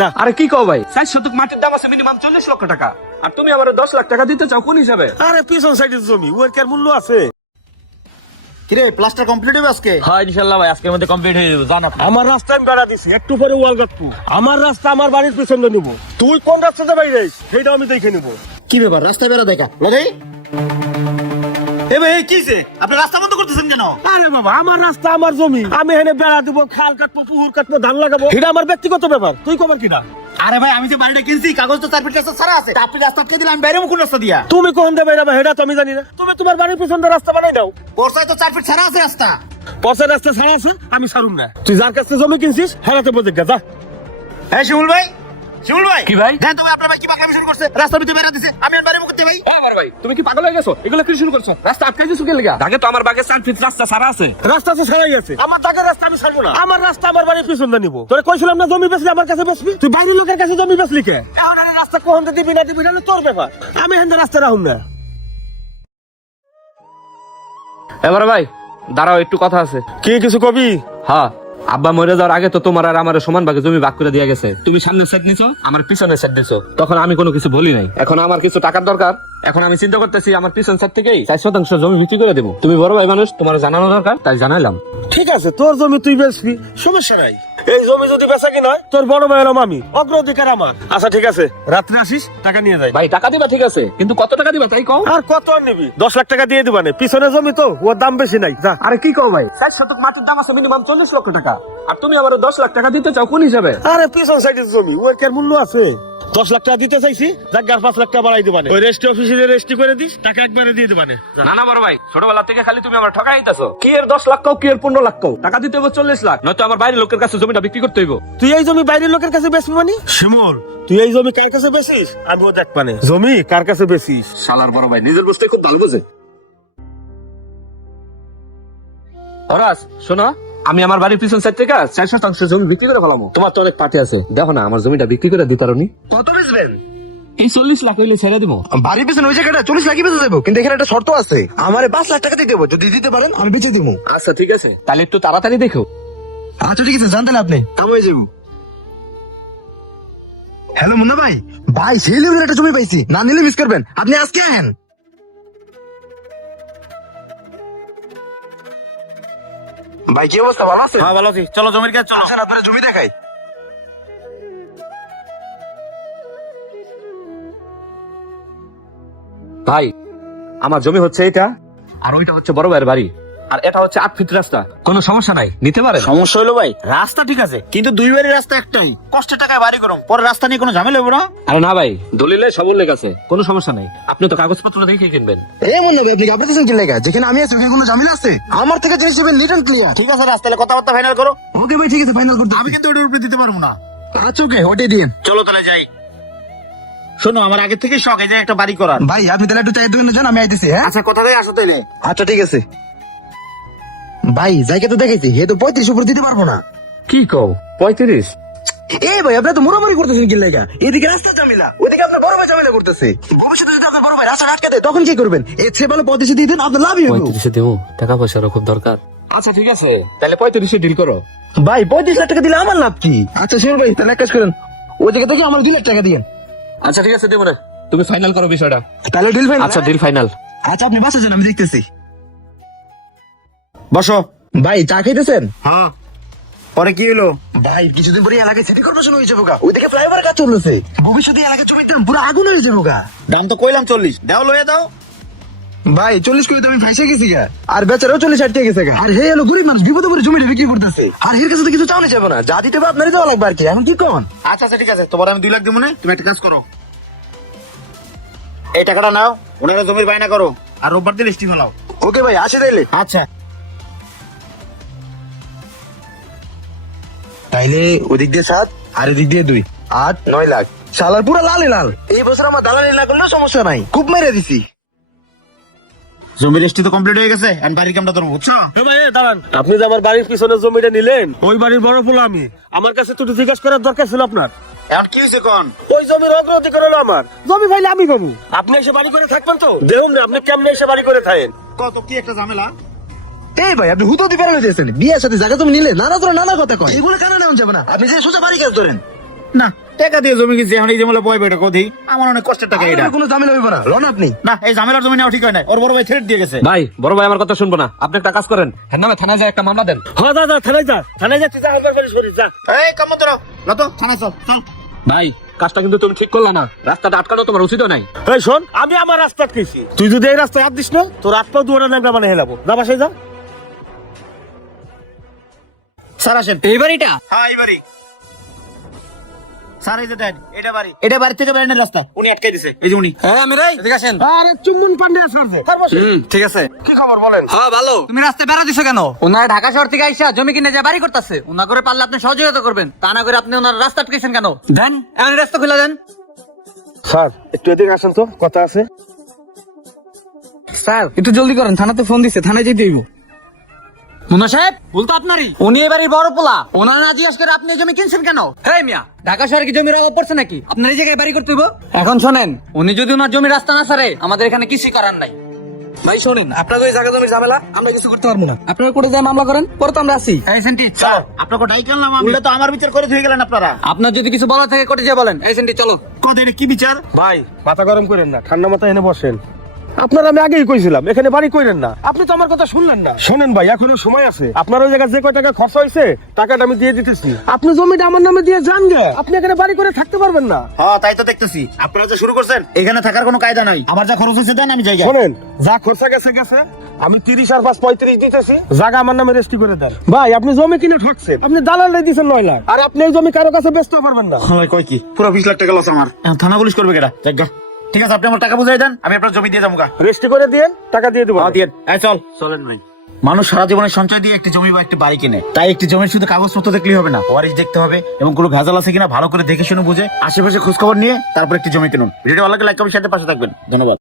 যা। আরে কি কও ভাই? ষাট শতক মাটির দাম আছে মিনিমাম চল্লিশ লক্ষ টাকা। আর তুমি আমার দশ লাখ টাকা দিতে চাও কোন হিসাবে? আরে পিছন সাইডের জমি ওর কার মূল্য আছে? কিরে প্লাস্টার কমপ্লিট হবে আজকে? হয় ইনশাল্লাহ ভাই আজকের মধ্যে কমপ্লিট হয়ে যাবে জান আপনি। আমার রাস্তা আমি বেড়া দিছি একটু পরে ওয়াল গাঁথবো আমার রাস্তা আমার বাড়ির পেছনে নিব। তুই কোন রাস্তাতে বাইরে সেইটা আমি দেখে নিব। কি ব্যাপার রাস্তা বেড়া দেখা? লাগাই এ ভাই আপনি রাস্তা বন্ধ করতেছেন কেন? আরে বাবা আমার রাস্তা আমার জমি। আমি এখানে বেড়া দিব খাল কাটবো পুকুর কাটবো ধান লাগাবো। এটা আমার ব্যক্তিগত ব্যাপার। তুই কবার কিনা আরে ভাই আমি যে বাড়িটা কিনছি কাগজ তো চার ফিট রাস্তা ছাড়া আছে। আপনি রাস্তা আটকে দিলে আমি বাইরে কোন রাস্তা দিয়া। তুমি কোন দেবে না সেটা তো আমি জানি না। তুমি তোমার বাড়ির পেছনে রাস্তা বানাই দাও। বর্ষায় তো চার ফিট ছাড়া আছে রাস্তা। পথের রাস্তা ছাড়া আছে আমি ছাড়ুম না। তুই যার কাছে জমি কিনছিস হেরাতে বোঝে যা। হ্যাঁ শিমুল ভাই শিমুল ভাই কি ভাই? দেন তুমি আপনার ভাই কি বাকলামি শুরু করছে? রাস্তার ভিতরে বেরা দিছে। আমি আর বাড়ি মুখতে ভাই আমার ভাই তুমি কি পাগল হয়ে গেছো? এগুলো কি শুরু করছ? রাস্তা আটকে দিছো কে লেগা আগে তো আমার বাগে চার ফিট রাস্তা সারা আছে। রাস্তা তো ছাড়াই আছে। আমার টাকার রাস্তা আমি ছাড়বো না। আমার রাস্তা আমার বাড়ির পিছনে নিব। তোরে কইছিলাম না জমি বেচলি আমার কাছে বেচবি তুই বাইরের লোকের কাছে জমি বেচলি কে? এখন আর রাস্তা কখন দিবি না দিবি না তোর ব্যাপার। আমি হেন রাস্তা রাহুম না। এবার ভাই দাঁড়াও একটু কথা আছে। কি কিছু কবি? হ্যাঁ। আব্বা মরে যাওয়ার আগে তো তোমার আর আমার সমান ভাগে জমি ভাগ করে দিয়ে গেছে। তুমি সামনে সেট নিছো, আমার পিছনে সেট দিছো। তখন আমি কোনো কিছু বলি নাই। এখন আমার কিছু টাকার দরকার। এখন আমি চিন্তা করতেছি আমার পিছন সেট থেকেই চার শতাংশ জমি বিক্রি করে দেবো। তুমি বড় ভাই মানুষ, তোমার জানানো দরকার, তাই জানাইলাম। ঠিক আছে, তোর জমি তুই বেশি সমস্যা নাই। এই জমি যদি বেচা কি নয় তোর বড় ভাই হলাম আমি অগ্রাধিকার আমার। আচ্ছা ঠিক আছে। রাত্রে আসিস টাকা নিয়ে যাই। ভাই টাকা দিবা ঠিক আছে। কিন্তু কত টাকা দিবা তাই কও। আর কত আর নিবি? দশ লাখ টাকা দিয়ে দিবানে পিছনে জমি তো ওর দাম বেশি নাই। যা। আরে কি কও ভাই? ষাট শতক মাটির দাম আছে মিনিমাম চল্লিশ লক্ষ টাকা। আর তুমি আমার দশ লাখ টাকা দিতে চাও কোন হিসাবে? আরে পিছন সাইডের জমি ওর কি আর মূল্য আছে? দশ লাখ টাকা দিতে চাইছি যাক পাঁচ লাখ টাকা বাড়াই দিবানে। ওই রেস্টি অফিসে রেস্টি করে দিস টাকা একবারে দিয়ে দিবানে। না না বড় ভাই ছোটবেলা থেকে খালি তুমি আমার ঠকাই দিতেছো। কি এর দশ লাখ কও কি এর পনেরো লাখ কও? টাকা দিতে হবে চল্লিশ লাখ। নয়তো আমার বাইরের লোকের কাছে জমিটা বিক্রি করতে হইব। তুই এই জমি বাইরের লোকের কাছে বেচবি মানে? শিমুল তুই এই জমি কার কাছে বেচিস? আমিও দেখ পানে জমি কার কাছে বেচিস? শালার বড় ভাই নিজের বসতে খুব ভালো বোঝে। হরাস শোনো। আমি আমার বাড়ির পিছন সাইড থেকে চার শতাংশ জমি বিক্রি করে ফেলামো। তোমার তো অনেক পার্টি আছে। দেখো না আমার জমিটা বিক্রি করে দিতে পারোনি। কত বেচবেন? এই চল্লিশ লাখ হইলে ছেড়ে দিব বাড়ির পিছনে ওই জায়গাটা চল্লিশ লাখই বেঁচে দেবো কিন্তু এখানে একটা শর্ত আছে। আমার পাঁচ লাখ টাকা দিয়ে দেবো যদি দিতে পারেন আমি বেঁচে দিব আচ্ছা ঠিক আছে। তাহলে একটু তাড়াতাড়ি দেখো। আচ্ছা ঠিক আছে জানতেন আপনি। আমি যাব। হ্যালো মুন্না ভাই ভাই সেই লেভেলের একটা জমি পাইছি। না নিলে মিস করবেন। আপনি আজকে আহেন। ভাই কি অবস্থা? ভালো আছে হ্যাঁ ভালো আছি। চলো জমির কাছে চলো। আসেন আপনারা জমি দেখাই। ভাই আমার জমি হচ্ছে এটা আর ওইটা হচ্ছে বড় ভাইয়ের বাড়ি। আর এটা হচ্ছে আট ফিট রাস্তা। কোনো সমস্যা নাই নিতে পারে সমস্যা হলো ভাই রাস্তা ঠিক আছে কিন্তু দুই বাড়ির রাস্তা একটাই। কষ্টের টাকায় বাড়ি করুন পরে রাস্তা নিয়ে কোনো ঝামেলা হব না। আরে না ভাই দলিলে সব উল্লেখ আছে কোনো সমস্যা নাই। আপনি তো কাগজপত্র দেখে কিনবেন। এ মুন্না ভাই আপনি ঘাবড়েছেন কি লেগা যেখানে আমি আছি কোনো ঝামেলা আছে? আমার থেকে জিনিস নেবেন নিট অ্যান্ড ক্লিয়ার ঠিক আছে রাস্তায় কথাবার্তা ফাইনাল করো। ওকে ভাই ঠিক আছে ফাইনাল করতে আমি কিন্তু ওটার উপরে দিতে পারব না। আচ্ছা ওকে ওটাই দিন চলো তাহলে যাই। শোনো আমার আগে থেকে শখ এই যে একটা বাড়ি করার। ভাই আপনি তাহলে একটু চায়ের দোকানে যান আমি আইতেছি হ্যাঁ? আচ্ছা কোথা থেকে আসো তাইলে? আচ্ছা ঠিক আছে। ভাই জায়গা তো দেখাইছি। হে তো পঁয়ত্রিশ উপর দিতে পারব না। কি কও? পঁয়ত্রিশ? এ ভাই আপনি তো মোড়ামুড়ি করতেছেন কি লেগা? এদিকে রাস্তা ঝামেলা ওইদিকে আপনার বড় ভাই ঝামেলা করতেছে। ভবিষ্যতে যদি আপনার বড় ভাই রাস্তা আটকে দেয় তখন কি করবেন? এর চেয়ে ভালো পঁয়ত্রিশে দিয়ে দেন আপনার লাভই হবে পঁয়ত্রিশে দেবো টাকা পয়সারও খুব দরকার। আচ্ছা ঠিক আছে। তাহলে পঁয়ত্রিশে ডিল করো। ভাই পঁয়ত্রিশ লাখ টাকা দিলে আমার লাভ কি? আচ্ছা শুনুন ভাই তাহলে এক কাজ করেন। ওই জায়গা থেকে আমার দুই লাখ টাকা দিয়েন। আচ্ছা ঠিক আছে দেবো না। তুমি ফাইনাল করো বিষয়টা। তাহলে ডিল ফাইনাল আচ্ছা ডিল ফাইনাল আচ্ছা আপনি বাসা যান আমি দেখতেছি। বসো। ভাই চা খাইতেছেন? হ্যাঁ। পরে কি হলো? ভাই কিছুদিন পরে এলাকায় সিটি কর্পোরেশন হয়ে যাব ওইদিকে ফ্লাইওভার কাজ চলতেছে। ভবিষ্যতে এলাকায় জমির দাম পুরো আগুন হয়ে যাব দাম তো কইলাম চল্লিশ। দেও লয়ে দাও। ভাই চল্লিশ কোটি আমি ফাইসে গেছি গা। আর বেচারাও চল্লিশ আটকে গেছে গা। আর হে হলো গরিব মানুষ বিপদে পরে জমিটা বিক্রি করতেছে। আর এর কাছে তো কিছু চাওয়া যাবে না। যা দিতে হবে আপনারই দেওয়া লাগবে আর কি। এখন কি কন? আচ্ছা আচ্ছা ঠিক আছে। তোমার আমি দুই লাখ দেবো না তুমি একটা কাজ করো। এই টাকাটা নাও ওনারা জমির বায়না করো। আর রোববার দিন লিস্টি ফেলাও ওকে ভাই আসে তাইলে। আচ্ছা। তাইলে ওদিক দিয়ে সাত আর এদিক দিয়ে দুই আট নয় লাখ। সালার পুরো লালে লাল। এই বছর আমার দালালি না করলেও সমস্যা নাই। খুব মেরে দিছি। জমির রেস্টি তো কমপ্লিট হয়ে গেছে এন্ড বাড়ির কামটা ধরবো বুঝছ? দাঁড়ান। আপনি যে আমার বাড়ির পিছনে জমিটা নিলেন ওই বাড়ির বড় আমি। আমার কাছে তো জিজ্ঞাসা করার দরকার ছিল আপনার। এখন কি হয়েছে কোন? ওই জমির অগ্রাধিকার হলো আমার। জমি পাইলে আমি পাবো। আপনি এসে বাড়ি করে থাকবেন তো? দেখুন না আপনি কেমনে এসে বাড়ি করে থাকেন? কত কি একটা ঝামেলা? এই ভাই আপনি হুতো পারেন দিয়েছেন বিয়ের সাথে জায়গা তুমি নিলে নানা ধরনের নানা কথা কয়। এগুলো কানে নেওয়া যাবে না। আপনি যে সোজা বাড়ি কাজ ধরেন। না টাকা দিয়ে জমি কিনছি এখন এই ঝামেলা বয় বেটা কদি আমার অনেক কষ্টের টাকা এটা। কোনো ঝামেলা হইব না। লোন আপনি। না এই ঝামেলার জমি নেওয়া ঠিক হয় না ওর বড় ভাই থ্রেট দিয়ে গেছে। ভাই বড় ভাই আমার কথা শুনব না। আপনি একটা কাজ করেন। হ্যাঁ নামে থানায় যায় একটা মামলা দেন। হ্যাঁ যা যা থানায় যা থানায় যাচ্ছি যা আমার বাড়ি সরিস যা। এই কাম ধরো। নত থানায় চল চল। ভাই কাজটা কিন্তু তুমি ঠিক করলে না। রাস্তাটা আটকানো তোমার উচিত নাই। এই শোন আমি আমার রাস্তা আটকেছি। তুই যদি এই রাস্তায় হাত দিস না তোর হাত পা দুয়ারে নামটা মানে হেলাবো। যা বাসায় যা। স্যার আসেন। এই বাড়িটা? হ্যাঁ এই বাড়ি। স্যার এই যে দেন এটা বাড়ি। এটা বাড়ি থেকে বেরোনোর রাস্তা উনি আটকাই দিছে। এই যে উনি। হ্যাঁ আমি রাই। এদিকে আসেন। আরে চুম্বন পান্ডে স্যার যে হুম ঠিক আছে। কি খবর বলেন? হ্যাঁ ভালো। তুমি রাস্তায় বেড়া দিছো কেন? ওনারা ঢাকা শহর থেকে আইসা জমি কিনে যে বাড়ি করতেছে ওনা করে পারলে আপনি সহযোগিতা করবেন। তা না করে আপনি ওনার রাস্তা আটকেছেন কেন? দেন। এমন রাস্তা খুলে দেন। স্যার একটু এদিকে আসেন তো কথা আছে। স্যার একটু জলদি করেন থানাতে ফোন দিছে থানায় যেতে হইব। মুন্না সাহেব ভুল তো আপনারই। উনি এবারই বড় পোলা। ওনার না জিজ্ঞাসা করে আপনি জমি কিনছেন কেন? হ্যাঁ মিয়া ঢাকা শহরে কি জমির অভাব পড়ছে নাকি? আপনার এই জায়গায় বাড়ি করতে হইব? এখন শোনেন উনি যদি ওনার জমির রাস্তা না ছাড়ে আমাদের এখানে কিছুই করার নাই। ভাই শোনেন আপনাদের ওই জায়গা জমির ঝামেলা আমরা কিছু করতে পারব না। আপনারা কোর্টে যায় মামলা করেন পরে তো আমরা আসি। এই সেন্টি স্যার। আপনাকে ডাই করলাম আমি। তো আমার বিচার করে ধুয়ে গেলেন আপনারা। আপনার যদি কিছু বলার থাকে কোর্টে যায় বলেন। এই সেন্টি চলো। কত কি বিচার? ভাই মাথা গরম করেন না ঠান্ডা মাথায় এনে বসেন। আপনার আমি আগেই কইছিলাম এখানে বাড়ি কইরেন না। আপনি তো আমার কথা শুনলেন না। শোনেন ভাই এখনও সময় আছে। আপনার ওই জায়গায় যে কয় টাকা খরচ হয়েছে টাকাটা আমি দিয়ে দিতেছি। আপনি জমিটা আমার নামে দিয়ে যান গে। আপনি এখানে বাড়ি করে থাকতে পারবেন না। হ্যাঁ তাই তো দেখতেছি। আপনারা যে শুরু করছেন এখানে থাকার কোনো কায়দা নাই। আমার যা খরচ হয়েছে দেন আমি জায়গা শোনেন যা খরচা গেছে গেছে। আমি তিরিশ আর পাঁচ পঁয়ত্রিশ দিতেছি। জায়গা আমার নামে রেস্টি করে দেন। ভাই আপনি জমি কিনে ঠকছেন। আপনি দালাল দিচ্ছেন নয় লাখ। আর আপনি এই জমি কারও কাছে বেচতে পারবেন না। কয় কি? পুরো বিশ লাখ টাকা লস আমার। থানা পুলিশ করবে কেটা জায়গা ঠিক আছে আপনি আমার টাকা বুঝাই দেন আমি আপনার জমি দিয়ে যাব রেস্ট করে দিয়ে টাকা দিয়ে দেবো। দিয়ে চল। চলেন ভাই। মানুষ সারা জীবনের সঞ্চয় দিয়ে একটি জমি বা একটি বাড়ি কিনে। তাই একটি জমির শুধু কাগজপত্র দেখলেই হবে না ওয়ারিশ দেখতে হবে এবং কোনো ভেজাল আছে কিনা ভালো করে দেখে শুনে বুঝে আশেপাশে খোঁজখবর নিয়ে তারপর একটি জমি কিনুন। ভিডিও ভালো লাগলে লাইক কমেন্ট সাথে পাশে থাকবেন। ধন্যবাদ।